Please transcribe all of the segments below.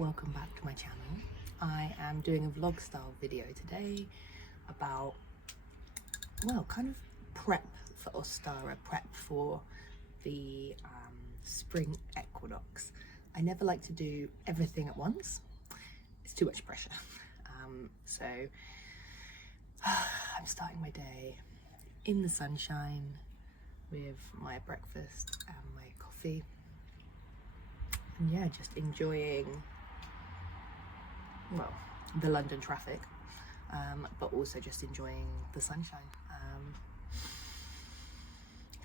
welcome back to my channel. I am doing a vlog style video today about, well, kind of prep for Ostara, prep for the spring equinox. I never like to do everything at once. It's too much pressure. So I'm starting my day in the sunshine with my breakfast and my coffee. And yeah, just enjoying, well, the London traffic, but also just enjoying the sunshine.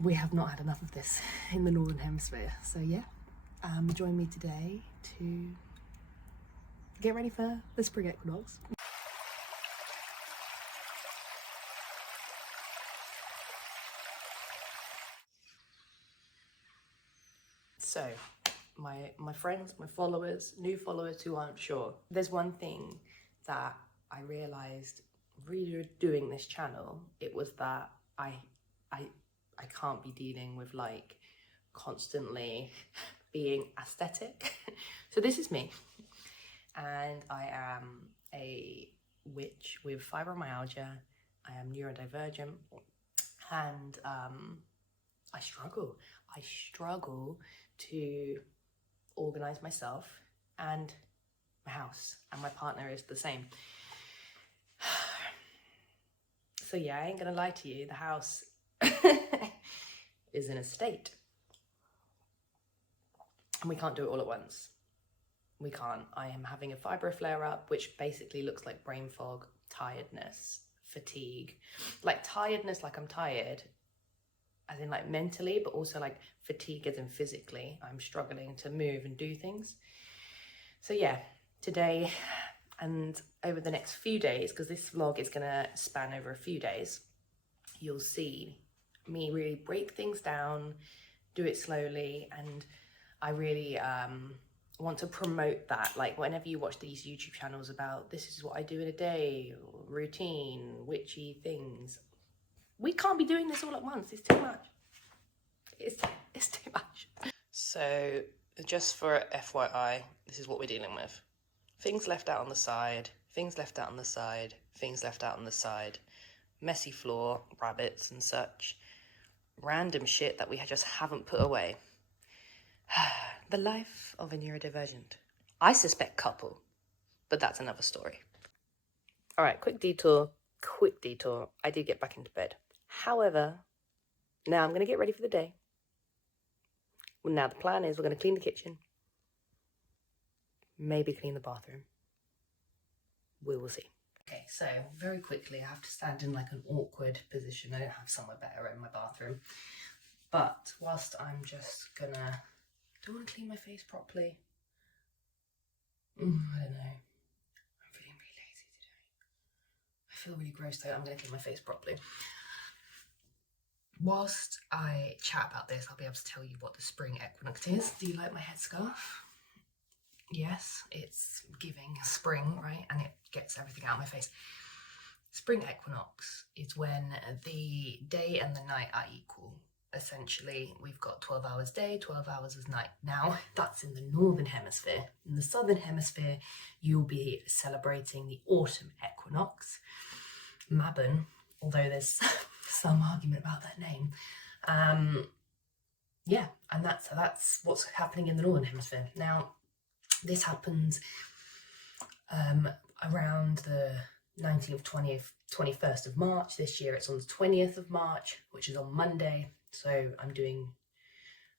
We have not had enough of this in the Northern Hemisphere. So yeah, join me today to get ready for the spring equinox. So my friends, my followers, new followers who aren't sure, there's one thing that I realized really doing this channel, it was that I can't be dealing with like constantly being aesthetic. So this is me, and I am a witch with fibromyalgia. I am neurodivergent, and I struggle to organize myself and my house, and my partner is the same. So yeah, I ain't gonna lie to you, the house is in a state, and we can't do it all at once. We can't. I am having a fibro flare up, which basically looks like brain fog, tiredness, fatigue, like tiredness, like I'm tired as in like mentally, but also like fatigue as in physically. I'm struggling to move and do things. So yeah, today and over the next few days, because this vlog is gonna span over a few days, you'll see me really break things down, do it slowly, and I really want to promote that. Like whenever you watch these YouTube channels about this is what I do in a day, routine, witchy things, we can't be doing this all at once. It's too much. It's too much. So just for FYI, this is what we're dealing with. Things left out on the side, things left out on the side, things left out on the side, messy floor, rabbits and such, random shit that we just haven't put away. The life of a neurodivergent. I suspect couple, but that's another story. All right, quick detour. I did get back into bed. However, now I'm going to get ready for the day. Well, now the plan is we're going to clean the kitchen, maybe clean the bathroom. We will see. Okay, so very quickly, I have to stand in like an awkward position. I don't have somewhere better in my bathroom. But whilst I'm just gonna, do I want to clean my face properly? I don't know. I'm feeling really lazy today. I feel really gross though. I'm gonna clean my face properly. Whilst I chat about this, I'll be able to tell you what the spring equinox is. Do you like my headscarf? Yes, it's giving spring, right? And it gets everything out of my face. Spring equinox is when the day and the night are equal. Essentially, we've got 12 hours day, 12 hours of night. Now, that's in the Northern Hemisphere. In the Southern Hemisphere, you'll be celebrating the autumn equinox. Mabon, although there's some argument about that name. Yeah, and that's what's happening in the Northern Hemisphere. Now, this happens around the 19th, 20th, 21st of March. This year it's on the 20th of March, which is on Monday. So I'm doing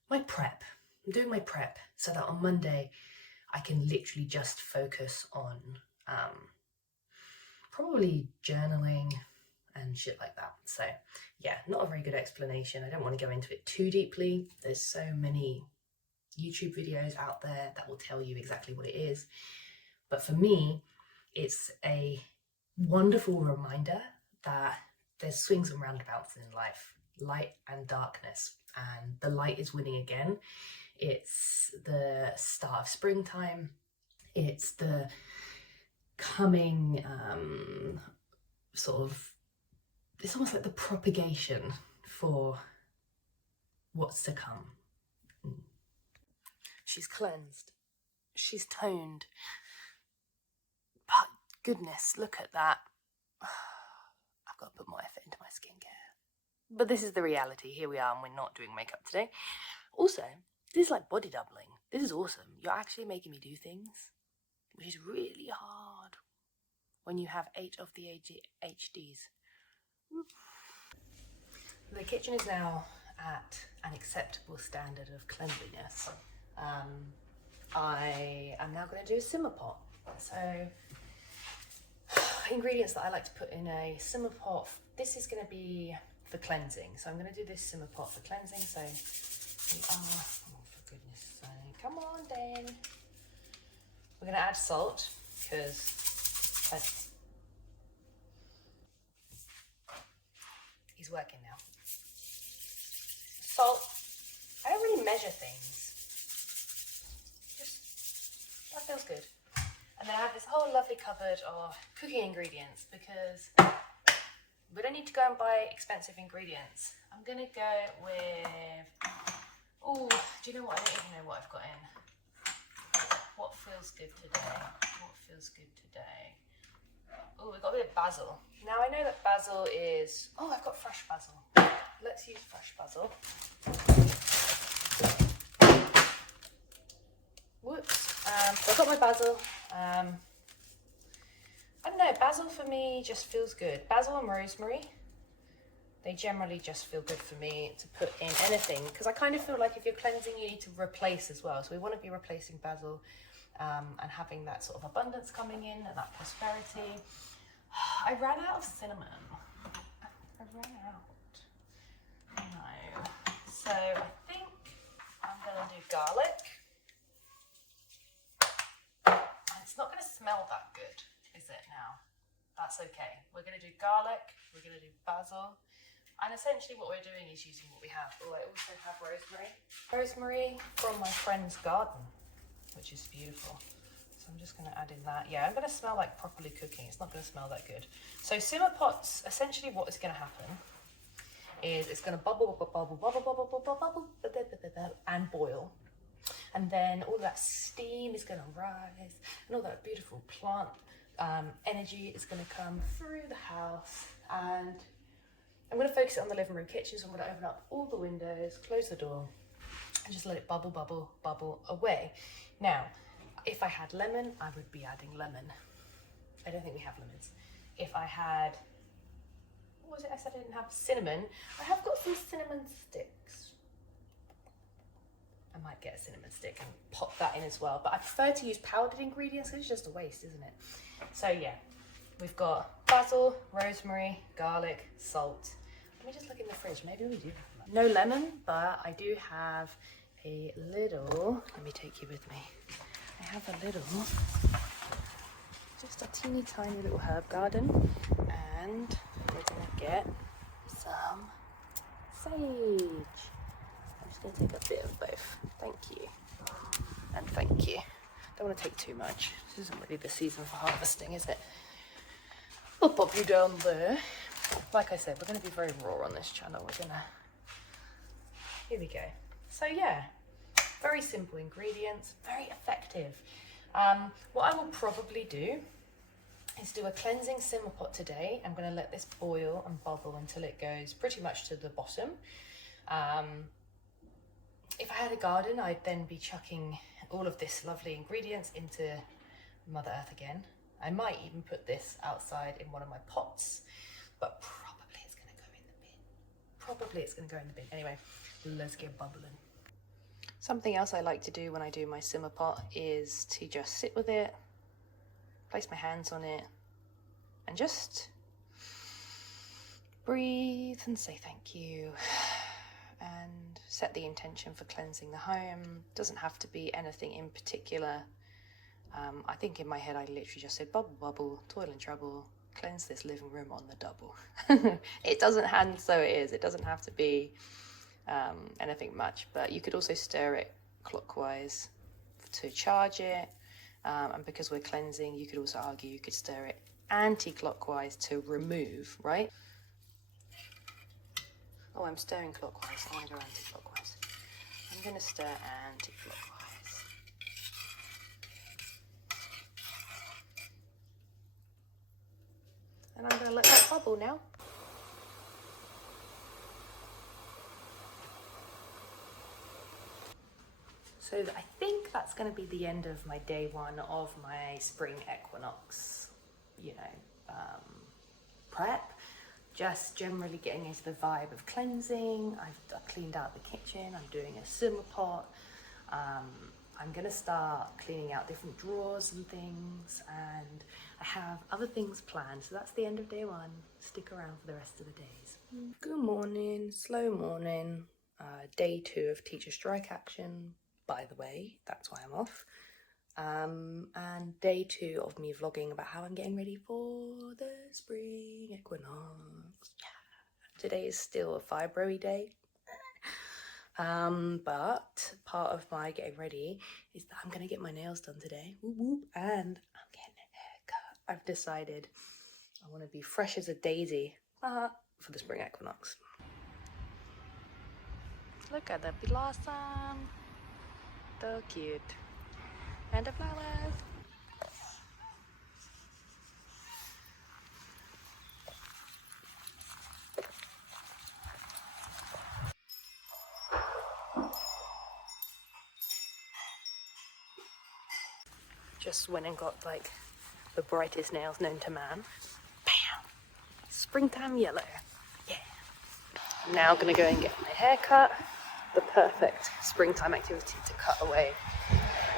my prep. I'm doing my prep so that on Monday I can literally just focus on probably journaling and shit like that. So yeah, not a very good explanation. I don't want to go into it too deeply. There's so many YouTube videos out there that will tell you exactly what it is. But for me, it's a wonderful reminder that there's swings and roundabouts in life, light and darkness, and the light is winning again. It's the start of springtime. It's the coming it's almost like the propagation for what's to come. She's cleansed. she's toned. But goodness, look at that. I've got to put more effort into my skincare. But this is the reality. Here we are, and we're not doing makeup today. Also, this is like body doubling. This is awesome. You're actually making me do things, which is really hard when you have 8 of the HDs. The kitchen is now at an acceptable standard of cleanliness. I am now going to do a simmer pot. So, ingredients that I like to put in a simmer pot. This is going to be for cleansing. So I'm going to do this simmer pot for cleansing. So we are, oh for goodness sake, come on Dan. We're going to add salt because he's working now. Salt. I don't really measure things. Just, that feels good. And then I have this whole lovely cupboard of cooking ingredients because we don't need to go and buy expensive ingredients. I'm going to go with, oh, do you know what? I don't even know what I've got in. What feels good today? What feels good today? Oh, we've got a bit of basil. Now I know that basil is, oh, I've got fresh basil. Let's use fresh basil. Whoops. So I've got my basil. I don't know, basil for me just feels good. Basil and rosemary, they generally just feel good for me to put in anything, because I kind of feel like if you're cleansing, you need to replace as well. So we want to be replacing basil and having that sort of abundance coming in and that prosperity. I ran out of cinnamon. I ran out. No. So I think I'm going to do garlic. And it's not going to smell that good, is it now? That's okay. We're going to do garlic. We're going to do basil. And essentially what we're doing is using what we have. Oh, I also have rosemary. Rosemary from my friend's garden, which is beautiful. So I'm just going to add in that. Yeah, I'm going to smell like properly cooking. It's not going to smell that good. So simmer pots, essentially what is going to happen is it's going to bubble, bubble, bubble, bubble, bubble, bubble, bubble, and boil. And then all that steam is going to rise, and all that beautiful plant energy is going to come through the house. And I'm going to focus it on the living room kitchen, so I'm going to open up all the windows, close the door, and just let it bubble, bubble, bubble away. Now, if I had lemon, I would be adding lemon. I don't think we have lemons. If I had, what was it I said I didn't have? Cinnamon. I have got some cinnamon sticks. I might get a cinnamon stick and pop that in as well. But I prefer to use powdered ingredients, because it's just a waste, isn't it? So yeah, we've got basil, rosemary, garlic, salt. Let me just look in the fridge. Maybe we do have lemon. No lemon, but I do have a little, let me take you with me. I have a little, just a teeny tiny little herb garden. And we're gonna get some sage. I'm just going to take a bit of both. Thank you. And thank you. Don't want to take too much. This isn't really the season for harvesting, is it? I'll pop you down there. Like I said, we're going to be very raw on this channel. We're going to... Here we go. So yeah, very simple ingredients, very effective. What I will probably do is do a cleansing simmer pot today. I'm going to let this boil and bubble until it goes pretty much to the bottom. If I had a garden, I'd then be chucking all of this lovely ingredients into Mother Earth again. I might even put this outside in one of my pots, but probably it's going to go in the bin. Probably it's going to go in the bin. Anyway, let's get bubbling. Something else I like to do when I do my simmer pot is to just sit with it, place my hands on it, and just breathe and say thank you. And set the intention for cleansing the home. Doesn't have to be anything in particular. I think in my head I literally just said bubble bubble, toil and trouble, cleanse this living room on the double. It doesn't, and so it is. It doesn't have to be anything much, but you could also stir it clockwise to charge it. And because we're cleansing, you could also argue you could stir it anti-clockwise to remove, right? Oh, I'm stirring clockwise. I want to go anti-clockwise. I'm going to stir anti-clockwise. bubble now. So I think that's going to be the end of my day one of my spring equinox, prep. Just generally getting into the vibe of cleansing. I've cleaned out the kitchen. I'm doing a simmer pot. I'm going to start cleaning out different drawers and things, and I have other things planned. So that's the end of day one. Stick around for the rest of the days. Good morning, slow morning. Day 2 of teacher strike action. By the way, that's why I'm off. And day 2 of me vlogging about how I'm getting ready for the spring equinox. Yeah. Today is still a fibro-y day. But part of my getting ready is that I'm gonna get my nails done today. Whoop, whoop, and I'm getting a haircut. I've decided I want to be fresh as a daisy for the spring equinox. Look at the blossom. So cute. And the flowers. Just went and got like the brightest nails known to man. Bam! Springtime yellow. Yeah. I'm now gonna go and get my hair cut. The perfect springtime activity to cut away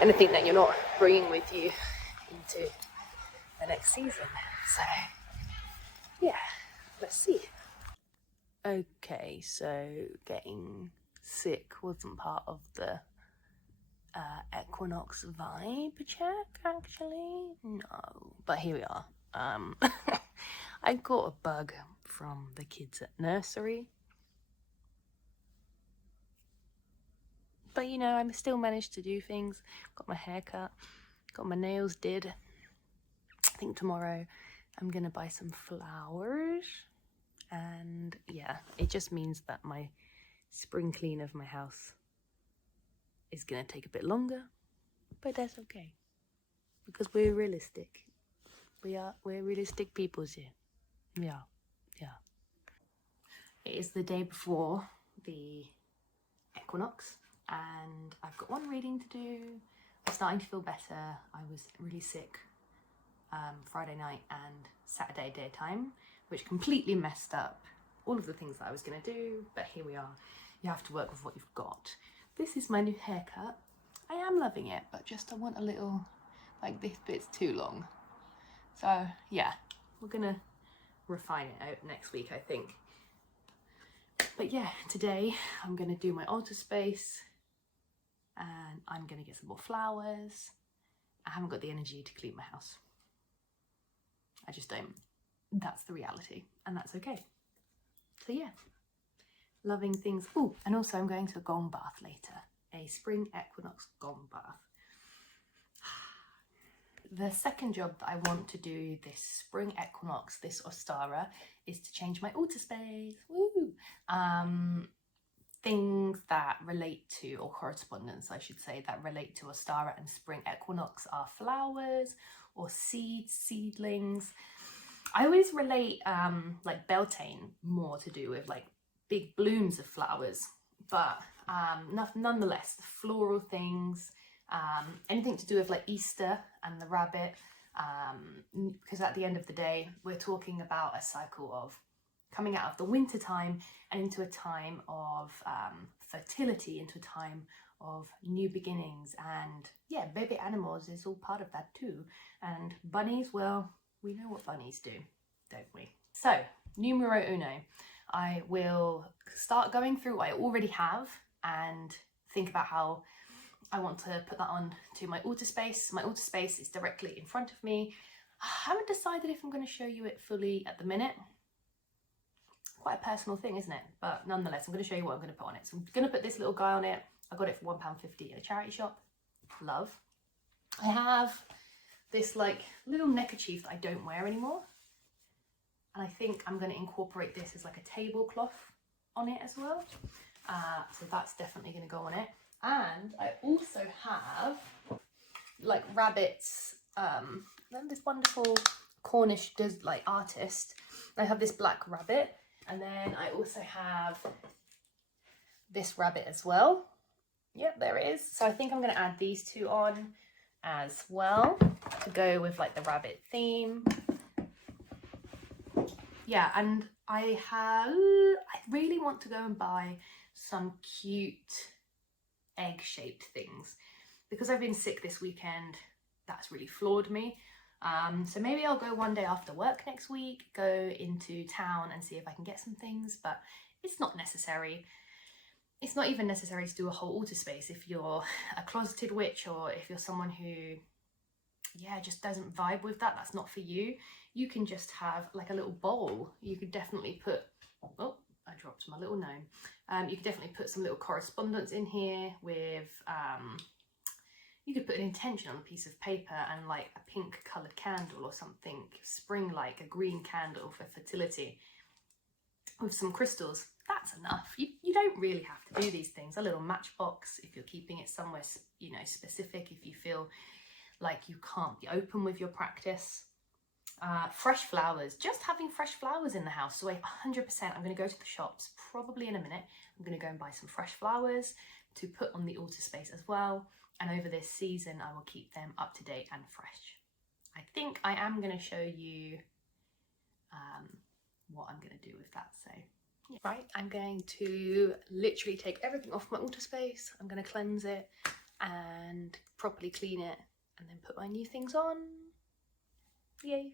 anything that you're not bringing with you into the next season. So yeah, let's see. Okay, so getting sick wasn't part of the equinox vibe check, actually. No, but here we are. I got a bug from the kids at nursery, but I still managed to do things. Got my hair cut, got my nails did. I think tomorrow I'm gonna buy some flowers, and yeah, it just means that my spring clean of my house is gonna take a bit longer, but that's okay, because we're realistic. We're realistic peoples here. Yeah. It is the day before the equinox, and I've got one reading to do. I'm starting to feel better. I was really sick Friday night and Saturday daytime, which completely messed up all of the things that I was gonna do, but here we are. You have to work with what you've got. This is my new haircut. I am loving it, but just I want a little, like this bit's too long. So yeah, we're gonna refine it out next week, I think. But yeah, today I'm gonna do my altar space, and I'm gonna get some more flowers. I haven't got the energy to clean my house. I just don't. That's the reality, and that's okay. So yeah, loving things. Oh, and also I'm going to a gong bath later, a spring equinox gong bath. The second job that I want to do this spring equinox, this Ostara, is to change my altar space. Woo! Things that relate to, or correspondence I should say, that relate to Ostara and spring equinox are flowers or seeds, seedlings. I always relate like Beltane more to do with like big blooms of flowers, but nonetheless, floral things, anything to do with like Easter and the rabbit, because at the end of the day, we're talking about a cycle of coming out of the winter time and into a time of fertility, into a time of new beginnings, and yeah, baby animals is all part of that too. And bunnies, well, we know what bunnies do, don't we? So, numero uno, I will start going through what I already have and think about how I want to put that on to my altar space. My altar space is directly in front of me. I haven't decided if I'm going to show you it fully at the minute. Quite a personal thing, isn't it? But nonetheless, I'm going to show you what I'm going to put on it. So I'm going to put this little guy on it. I got it for £1.50 at a charity shop. Love. I have this like little neckerchief that I don't wear anymore, and I think I'm going to incorporate this as like a tablecloth on it as well. So that's definitely going to go on it. And I also have like rabbits, this wonderful Cornish like artist. I have this black rabbit, and then I also have this rabbit as well. Yep, there it is. So I think I'm going to add these two on as well to go with like the rabbit theme. Yeah, and I really want to go and buy some cute egg-shaped things because I've been sick this weekend. That's really floored me. So maybe I'll go one day after work next week, go into town and see if I can get some things, but it's not necessary. It's not even necessary to do a whole altar space if you're a closeted witch, or if you're someone who, yeah, just doesn't vibe with that. That's not for you. You can just have like a little bowl. You could definitely put, oh, I dropped my little gnome. You could definitely put some little correspondence in here with, you could put an intention on a piece of paper and like a pink coloured candle or something spring-like, a green candle for fertility with some crystals. That's enough. You don't really have to do these things. A little matchbox if you're keeping it somewhere, you know, specific, if you feel like you can't be open with your practice. Fresh flowers, just having fresh flowers in the house. So 100%, I'm going to go to the shops probably in a minute. I'm going to go and buy some fresh flowers to put on the altar space as well. And over this season, I will keep them up to date and fresh. I think I am going to show you what I'm going to do with that. So, yeah. Right, I'm going to literally take everything off my altar space. I'm going to cleanse it and properly clean it and then put my new things on. Yay.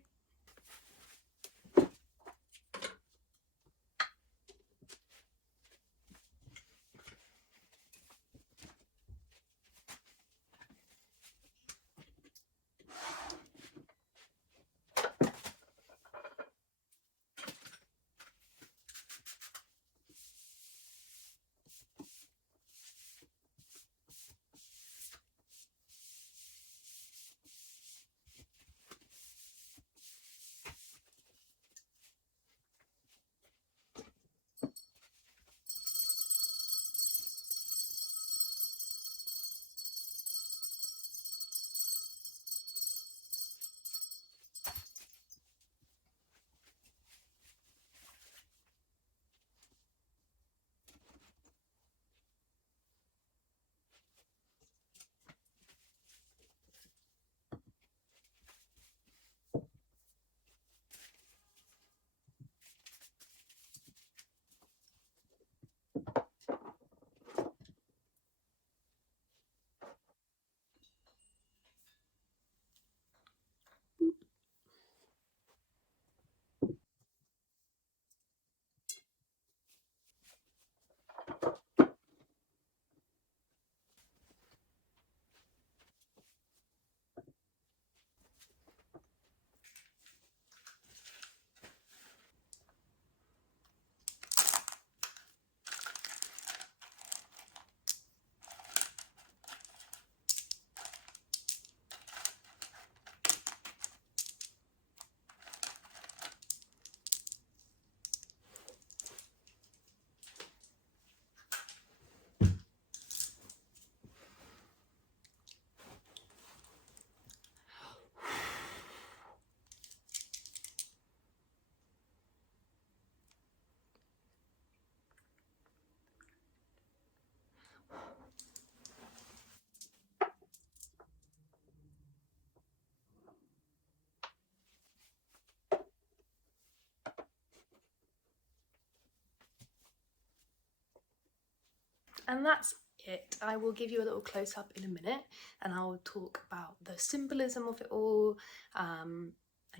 And that's it. I will give you a little close-up in a minute and I'll talk about the symbolism of it all, and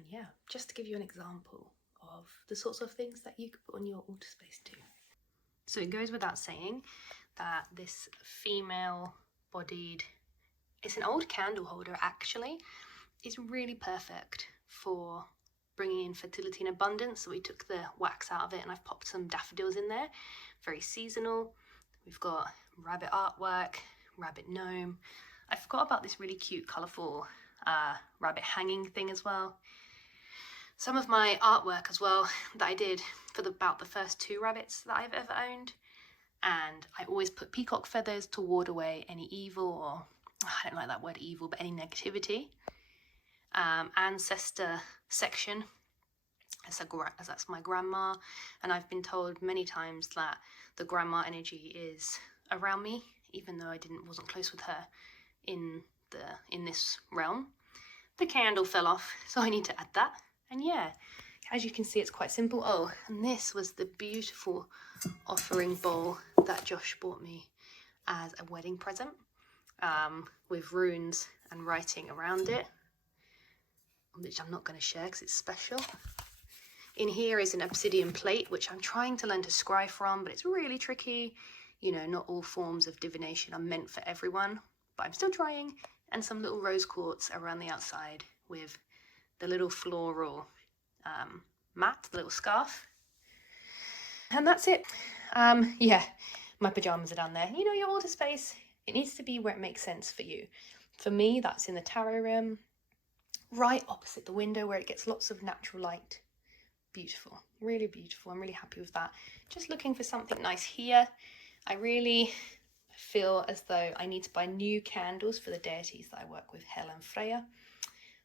yeah, just to give you an example of the sorts of things that you could put on your altar space too. So it goes without saying that this female-bodied, it's an old candle holder actually, is really perfect for bringing in fertility and abundance. So we took the wax out of it and I've popped some daffodils in there, very seasonal. We've got rabbit artwork, rabbit gnome. I forgot about this really cute, colourful rabbit hanging thing as well. Some of my artwork as well that I did for about the first 2 rabbits that I've ever owned. And I always put peacock feathers to ward away any evil, or I don't like that word evil, but any negativity. ancestor section. That's my grandma, and I've been told many times that the grandma energy is around me, even though I wasn't close with her in this realm. The candle fell off, so I need to add that. And yeah, as you can see, it's quite simple. Oh, and this was the beautiful offering bowl that Josh bought me as a wedding present, with runes and writing around it, which I'm not going to share because it's special. In here is an obsidian plate, which I'm trying to learn to scry from, but it's really tricky. You know, not all forms of divination are meant for everyone, but I'm still trying. And some little rose quartz around the outside with the little floral mat, the little scarf. And that's it. Yeah, my pajamas are down there. You know, your altar space, it needs to be where it makes sense for you. For me, that's in the tarot room, right opposite the window where it gets lots of natural light. Beautiful, really beautiful. I'm really happy with that. Just looking for something nice here. I really feel as though I need to buy new candles for the deities that I work with, Hel and Freya.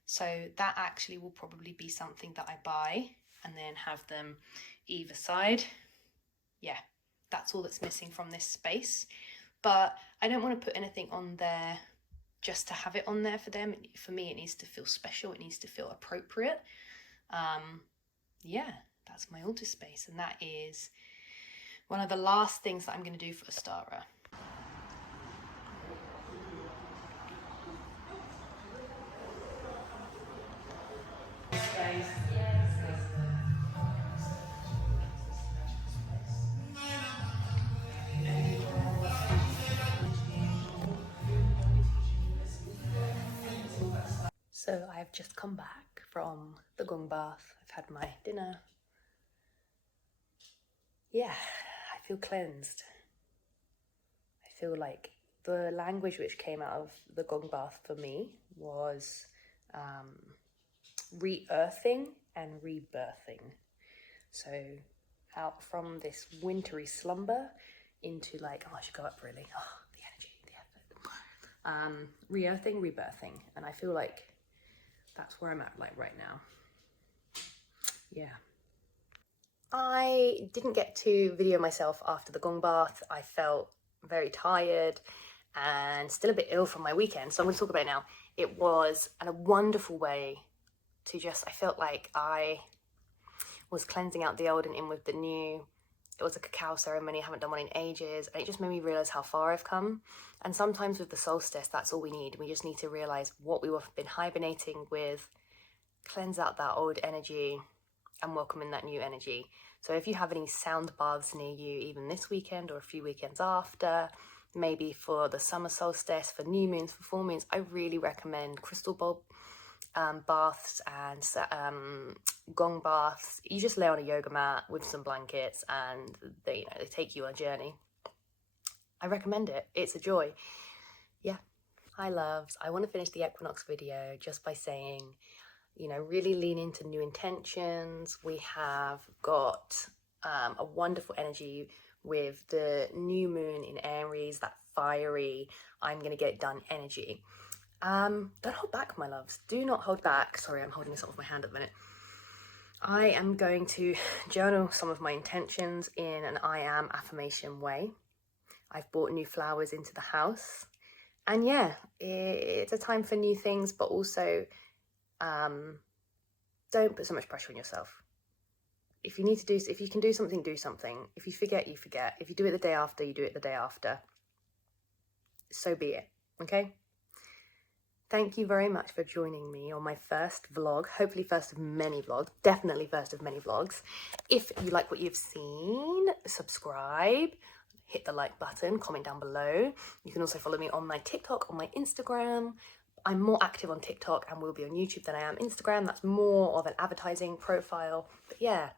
So that actually will probably be something that I buy and then have them either side. Yeah, that's all that's missing from this space. But I don't want to put anything on there just to have it on there for them. For me, it needs to feel special. It needs to feel appropriate. Yeah, that's my altar space, and that is one of the last things that I'm going to do for Ostara. So I've just come back from the gong bath. I've had my dinner. Yeah, I feel cleansed. I feel like the language which came out of the gong bath for me was re-earthing and rebirthing. So out from this wintry slumber into like, oh, I should go up really. Oh, the energy, the effort. Re-earthing, rebirthing. And I feel like that's where I'm at like right now. Yeah. I didn't get to video myself after the gong bath. I felt very tired and still a bit ill from my weekend. So I'm going to talk about it now. It was a wonderful way to just, I felt like I was cleansing out the old and in with the new. It was a cacao ceremony. I haven't done one in ages. And it just made me realize how far I've come. And sometimes with the solstice, that's all we need. We just need to realize what we've been hibernating with, cleanse out that old energy and welcome in that new energy. So if you have any sound baths near you, even this weekend or a few weekends after, maybe for the summer solstice, for new moons, for full moons, I really recommend crystal ball baths and gong baths. You just lay on a yoga mat with some blankets and they take you on a journey. I recommend it. It's a joy. Yeah. Hi loves. I want to finish the Equinox video just by saying, really lean into new intentions. We have got a wonderful energy with the new moon in Aries, that fiery, I'm going to get it done energy. Don't hold back, my loves. Do not hold back. Sorry, I'm holding this up with my hand at the minute. I am going to journal some of my intentions in an I am affirmation way. I've brought new flowers into the house. And yeah, it's a time for new things, but also don't put so much pressure on yourself. If you can do something, do something. If you forget, you forget. If you do it the day after, you do it the day after. So be it, okay? Thank you very much for joining me on my first vlog, hopefully first of many vlogs, definitely first of many vlogs. If you like what you've seen, subscribe, hit the like button, comment down below. You can also follow me on my TikTok, on my Instagram. I'm more active on TikTok and will be on YouTube than I am Instagram. That's more of an advertising profile. But yeah,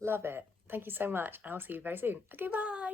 love it. Thank you so much. And I'll see you very soon. Okay, bye.